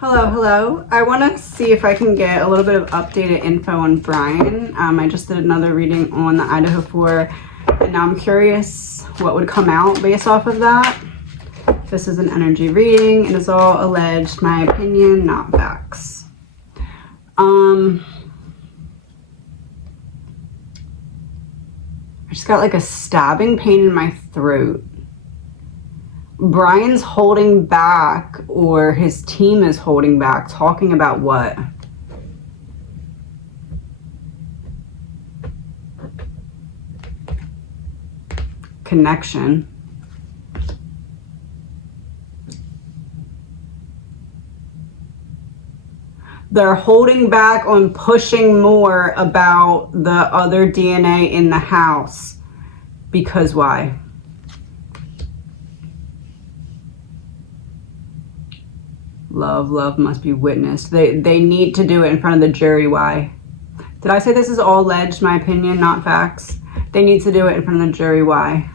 Hello, hello. I want to see if I can get a little bit of updated info on Brian. I just did another reading on the Idaho 4, and now I'm curious what would come out based off of that. This is an energy reading. It is all alleged, my opinion, not facts. I just got like a stabbing pain in my throat. Brian's holding back, or his team is holding back, talking about what? Connection. They're holding back on pushing more about the other DNA in the house. Because why? Love must be witnessed. They need to do it in front of the jury. Why? Did I say this is all alleged, my opinion, not facts? They need to do it in front of the jury. Why?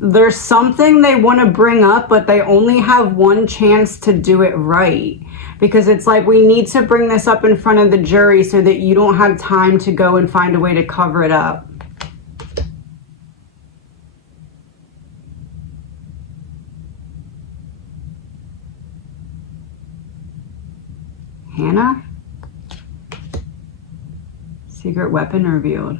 There's something they want to bring up, but they only have one chance to do it right. Because it's like, we need to bring this up in front of the jury so that you don't have time to go and find a way to cover it up. Hannah? Secret weapon revealed.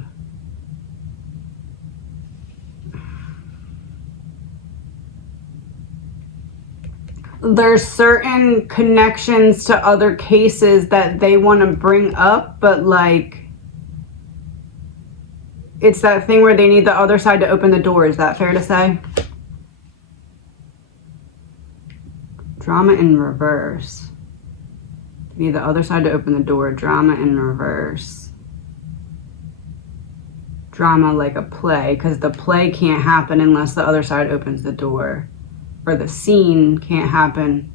There's certain connections to other cases that they want to bring up, but like, it's that thing where they need the other side to open the door. Is that fair to say? Drama in reverse. They need the other side to open the door. Drama in reverse. Drama like a play, because the play can't happen unless the other side opens the door. Or the scene can't happen.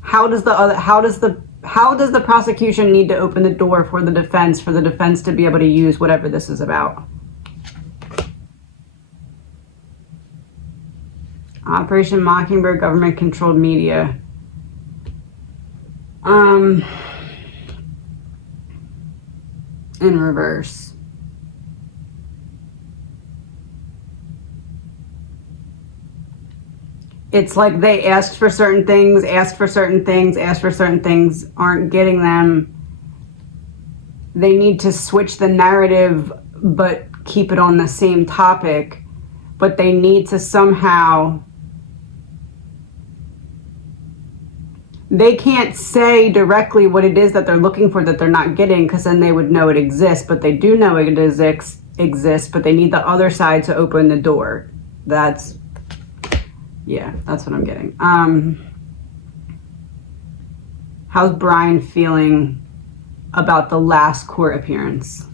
How does the prosecution need to open the door for the defense to be able to use whatever this is about? Operation Mockingbird, government controlled media. In reverse. It's like they asked for certain things, aren't getting them. They need to switch the narrative, but keep it on the same topic. But they need to somehow... They can't say directly what it is that they're looking for that they're not getting, because then they would know it exists. But they do know it exists, but they need the other side to open the door. That's... Yeah, that's what I'm getting. How's Brian feeling about the last court appearance?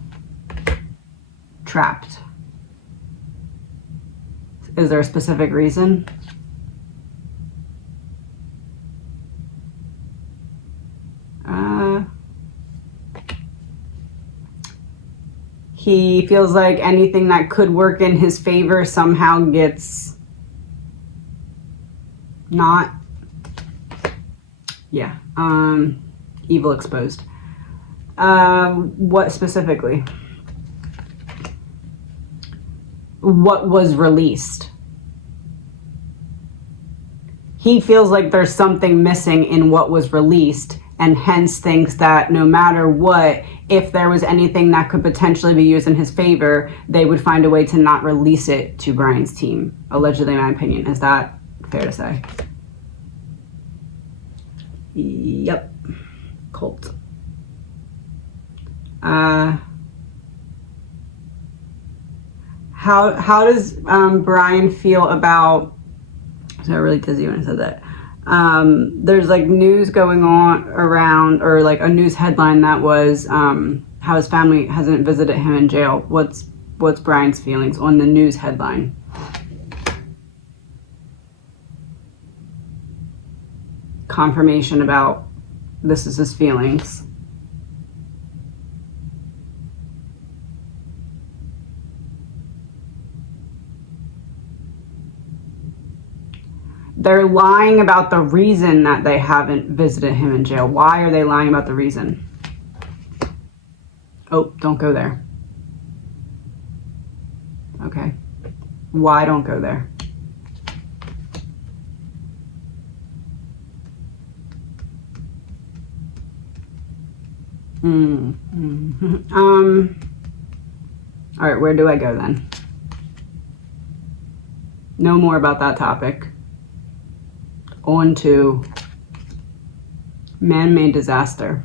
Trapped. Is there a specific reason? He feels like anything that could work in his favor somehow gets... not, yeah, evil exposed. What specifically? What was released? He feels like there's something missing in what was released, and hence thinks that no matter what, if there was anything that could potentially be used in his favor, they would find a way to not release it to Brian's team. Allegedly, in my opinion. Is that fair to say? Yep. Cult. How does Brian feel about... I got really dizzy when I said that. There's like news going on around, or like a news headline that was how his family hasn't visited him in jail. What's Brian's feelings on the news headline? Confirmation about this is his feelings. They're lying about the reason that they haven't visited him in jail. Why are they lying about the reason? Oh, don't go there. Okay. Why don't go there? All right, where do I go then? No more about that topic. On to man-made disaster.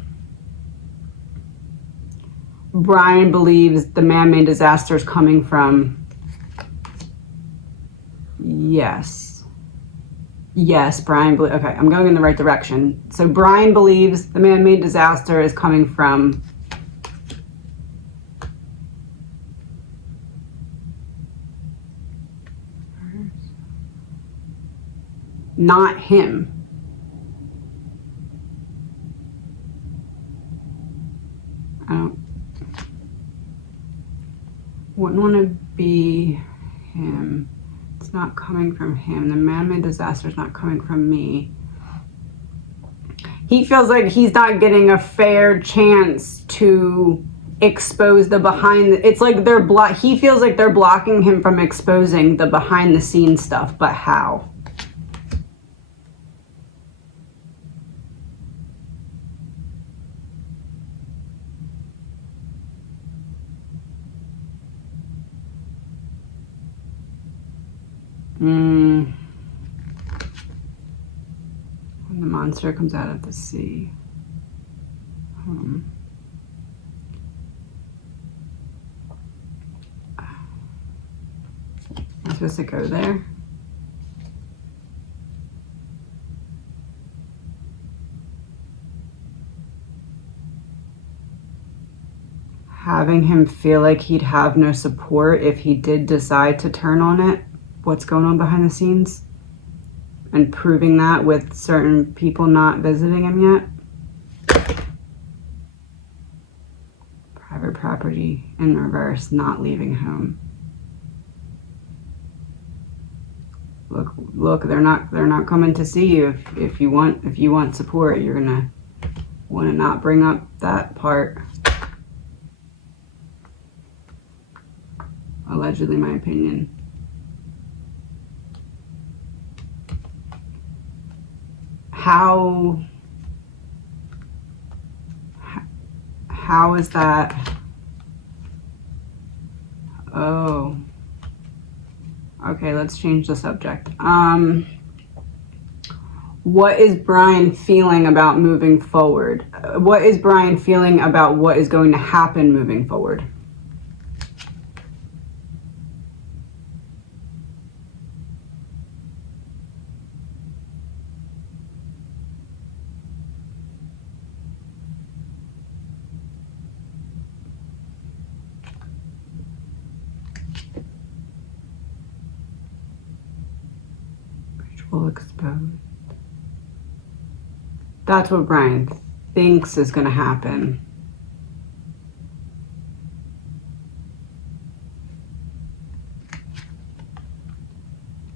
Brian believes the man-made disaster is coming from... Yes, Brian... Okay, I'm going in the right direction. So Brian believes the man-made disaster is coming from... not him. Wouldn't want to be him. It's not coming from him. The man-made disaster is not coming from me. He feels like he's not getting a fair chance to expose the behind. It's like he feels like they're blocking him from exposing the behind-the-scenes stuff. But how? When the monster comes out of the sea. Am I supposed to go there? Having him feel like he'd have no support if he did decide to turn on it. What's going on behind the scenes, and proving that with certain people not visiting him yet. Private property in reverse, not leaving home. Look, they're not coming to see you. If you want support, you're gonna want to not bring up that part. Allegedly, my opinion. How is that? Oh. Okay, let's change the subject. What is Brian feeling about moving forward? What is Brian feeling about what is going to happen moving forward? Exposed. That's what Brian thinks is going to happen.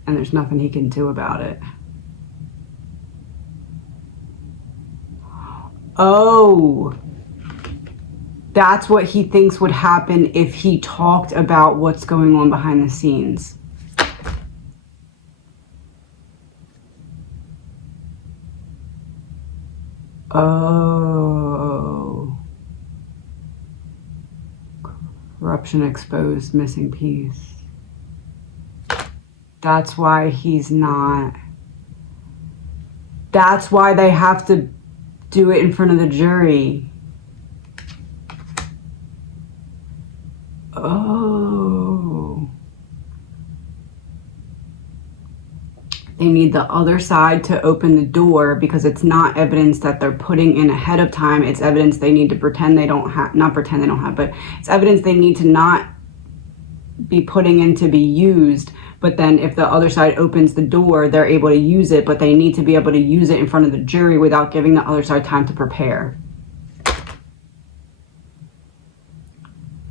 And there's nothing he can do about it. Oh, that's what he thinks would happen if he talked about what's going on behind the scenes. Oh. Corruption exposed, missing piece. That's why he's not. That's why they have to do it in front of the jury. Oh. They need the other side to open the door because it's not evidence that they're putting in ahead of time. It's evidence they need to pretend they don't have, not pretend they don't have, but it's evidence they need to not be putting in to be used. But then if the other side opens the door, they're able to use it, but they need to be able to use it in front of the jury without giving the other side time to prepare.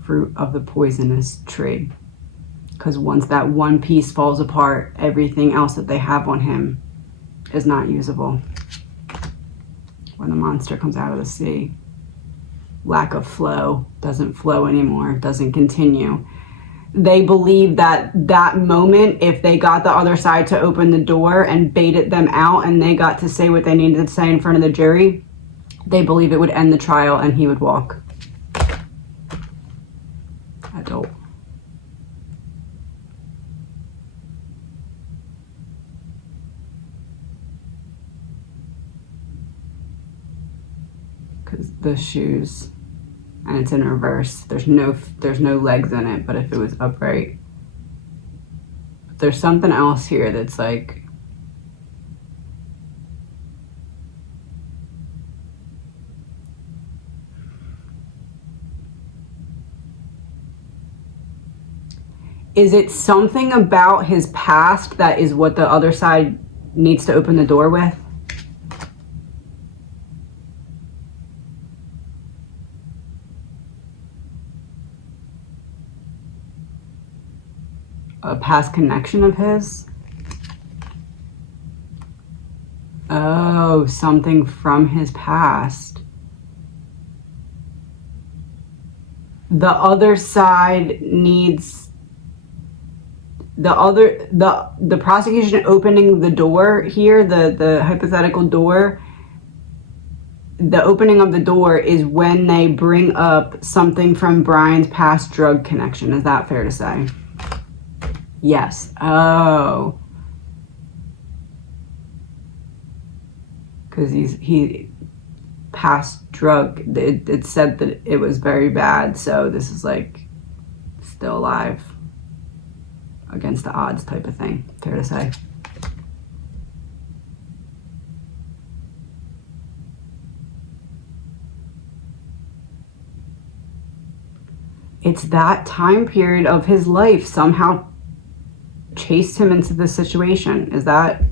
Fruit of the poisonous tree. Because once that one piece falls apart, everything else that they have on him is not usable when the monster comes out of the sea. Lack of flow, doesn't flow anymore, doesn't continue. They believe that that moment, if they got the other side to open the door and baited them out and they got to say what they needed to say in front of the jury, they believe it would end the trial and he would walk. Adult. Because the shoes, and it's in reverse. There's no legs in it, but if it was upright. There's something else here that's like, is it something about his past that is what the other side needs to open the door with? A past connection of his? Oh, something from his past. The other side needs the prosecution opening the door here, the hypothetical door. The opening of the door is when they bring up something from Brian's past drug connection. Is that fair to say? Yes. Oh. Because he passed drug. It said that it was very bad, so this is like still alive against the odds type of thing. Fair to say. It's that time period of his life somehow chased him into this situation. Is that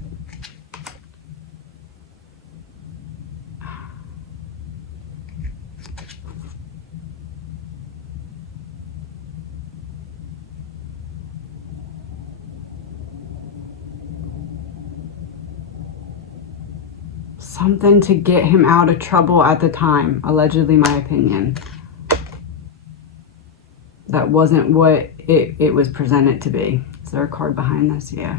something to get him out of trouble at the time? Allegedly, my opinion. That wasn't what it was presented to be. Is there a card behind this? Yeah.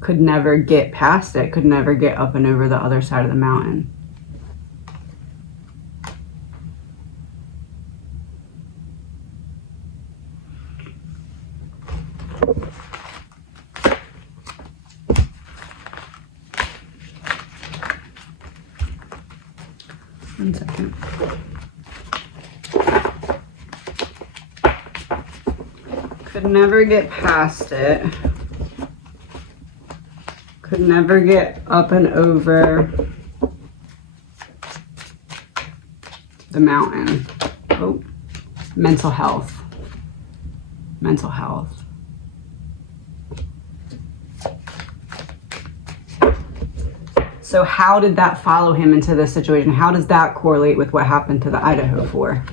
Could never get past it. Could never get up and over the other side of the mountain. One second. Could never get past it. Could never get up and over the mountain. Oh, mental health. Mental health. So how did that follow him into this situation? How does that correlate with what happened to the Idaho 4?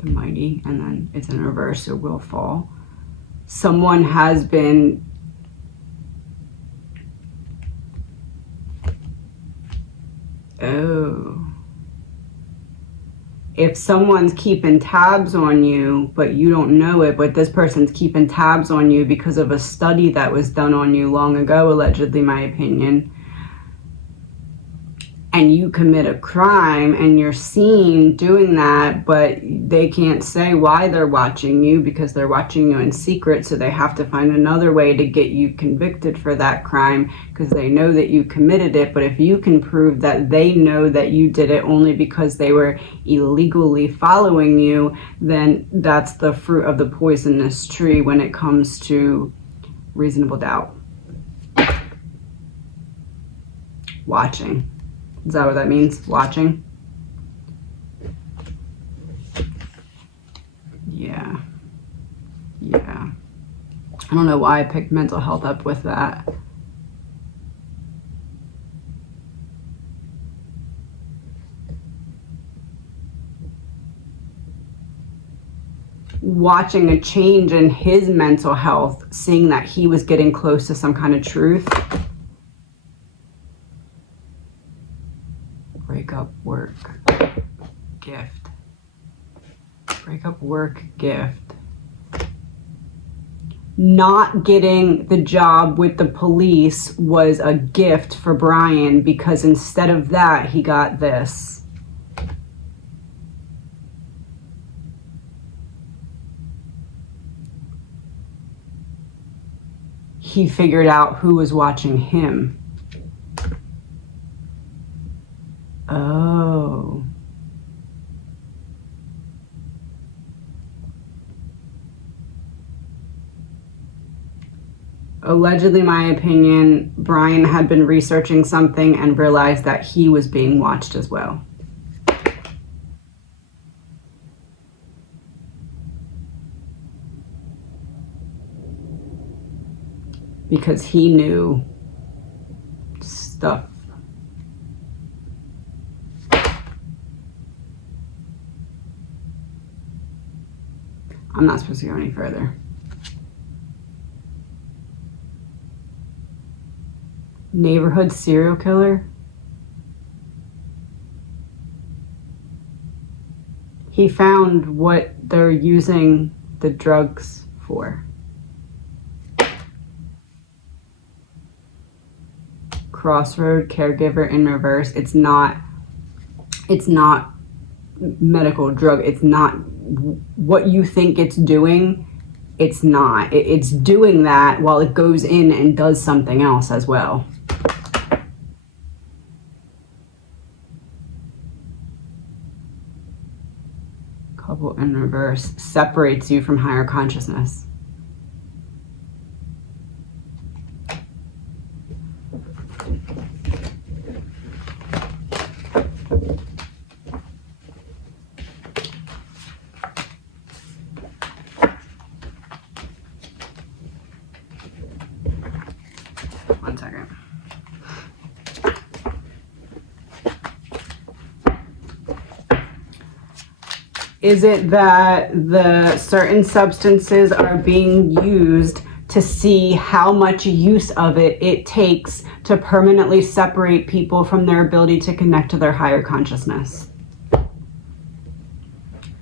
The mighty, and then it's in reverse, so will fall. Someone has been if someone's keeping tabs on you, but you don't know it, but this person's keeping tabs on you because of a study that was done on you long ago, allegedly, my opinion, and you commit a crime and you're seen doing that, but they can't say why they're watching you because they're watching you in secret, so they have to find another way to get you convicted for that crime because they know that you committed it. But if you can prove that they know that you did it only because they were illegally following you, then that's the fruit of the poisonous tree when it comes to reasonable doubt. Watching. Is that what that means? Watching? Yeah. Yeah. I don't know why I picked mental health up with that. watching a change in his mental health, seeing that he was getting close to some kind of truth. Break up, work, gift. Break up, work, gift. Not getting the job with the police was a gift for Brian, because instead of that, he got this. He figured out who was watching him. Oh. Allegedly, my opinion, Brian had been researching something and realized that he was being watched as well. Because he knew stuff. I'm not supposed to go any further. Neighborhood serial killer. He found what they're using the drugs for. Crossroad caregiver in reverse. It's not medical drug. It's not what you think it's doing. It's not. It's doing that while it goes in and does something else as well. Couple in reverse separates you from higher consciousness. One second. Is it that the certain substances are being used to see how much use of it takes to permanently separate people from their ability to connect to their higher consciousness?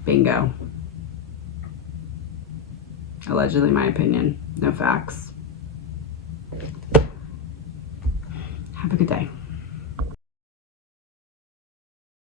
Bingo. Allegedly, my opinion. No facts. Have a good day.